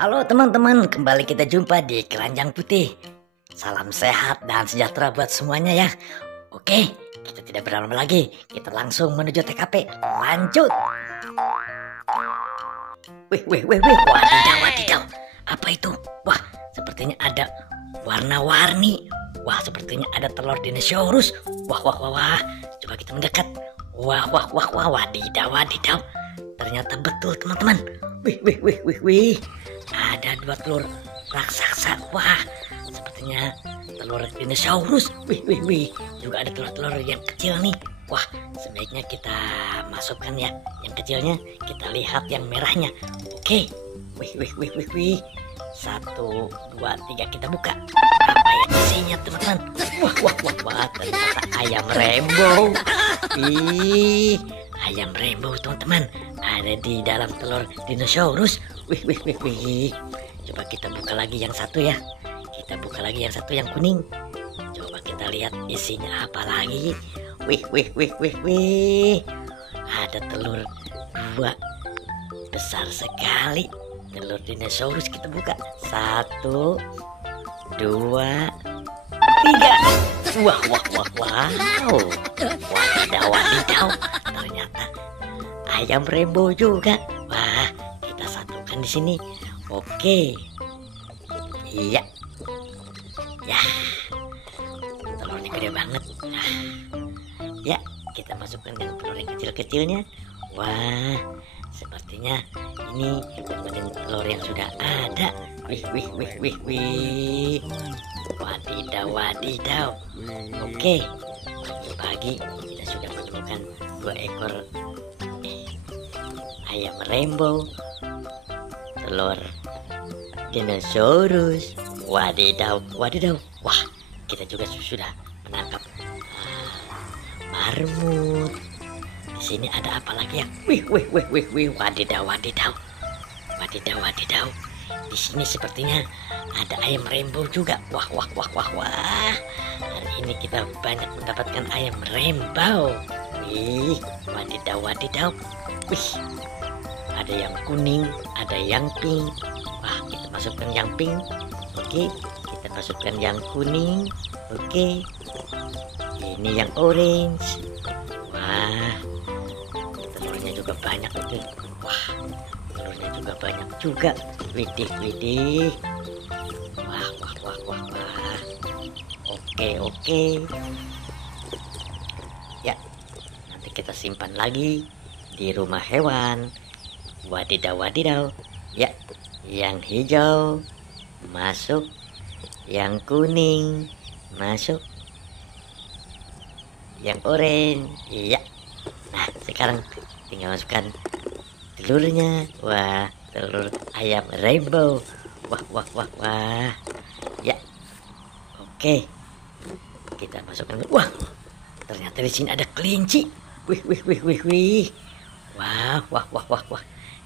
Halo teman-teman, kembali kita jumpa di Keranjang Putih. Salam sehat dan sejahtera buat semuanya ya. Oke, kita tidak berlama lagi. Kita langsung menuju TKP. Lanjut. Wih, wadidaw, wadidaw. Apa itu? Wah, sepertinya ada warna-warni. Wah, sepertinya ada telur dinosaurus. Wah. Coba kita mendekat. Wah, wadidaw, wadidaw. Ternyata betul teman-teman. Wih. Ada 2 telur raksasa. Wah, sepertinya telur dinosaurus. Wih. Juga ada telur-telur yang kecil nih. Wah, sebaiknya kita masukkan ya. Yang kecilnya kita lihat yang merahnya. Oke. Wih. 1, 2, 3 kita buka. Apa yang isinya teman-teman? Wah, ternyata ayam rainbow. Ayam rainbow teman-teman. Ada di dalam telur dinosaurus. Wih. Coba kita buka lagi yang satu ya. Kita buka lagi yang satu yang kuning. Coba kita lihat isinya apa lagi. Wih. Ada telur 2 besar sekali. Telur dinosaurus kita buka. 1, 2, 3. Wow. Wadidaw. Ternyata ayam rainbow juga. Wah, kita satukan di sini. Oke. Iya. Ya. Telurnya gede banget. Ya, kita masukkan yang telur yang kecil-kecilnya. Wah, sepertinya ini dibanding telur yang sudah ada. Wih. Wadidaw. Oke. Pagi kita sudah menemukan 2 ekor ayam rainbow, telur dinosaurus. Wadidaw. Wah, kita juga sudah menangkap marmut. Di sini ada apa lagi ya? Wih. Wadidaw. Di sini sepertinya ada ayam rainbow juga. Wah. Hari ini kita banyak mendapatkan ayam rainbow. Wadidaw. Wih. Ada yang kuning, ada yang pink. Wah, kita masukkan yang pink. Oke, kita masukkan yang kuning. Oke. Ini yang orange. Wah. Telurnya juga banyak itu. Wah. Telurnya juga banyak juga. Widih. Wah. Oke. Ya, nanti kita simpan lagi di rumah hewan. Wadidaw. Ya, yang hijau masuk, yang kuning masuk, yang oranye. Iya. Nah, sekarang tinggal masukkan telurnya. Wah, telur ayam rainbow. Wah. Ya. Oke. Kita masukkan. Wah. Ternyata di sini ada kelinci. Wih. Wah.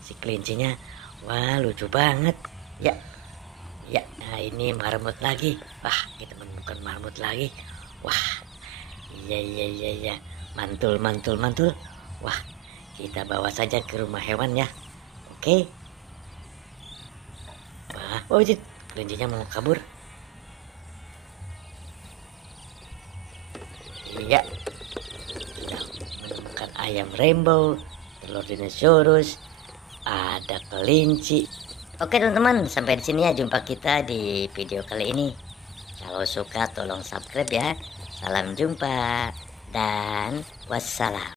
Si kelincinya, wah, lucu banget. Ya. Nah, ini marmut lagi. Wah, kita menemukan marmut lagi. Wah. Iya. Mantul. Wah, kita bawa saja ke rumah hewan ya. Oke. Wah, kelincinya mau kabur. Iya. Kita menemukan ayam rainbow, telur dinosaurus, ada kelinci. Oke teman-teman, sampai di sini ya jumpa kita di video kali ini. Kalau suka tolong subscribe ya. Salam jumpa dan wassalam.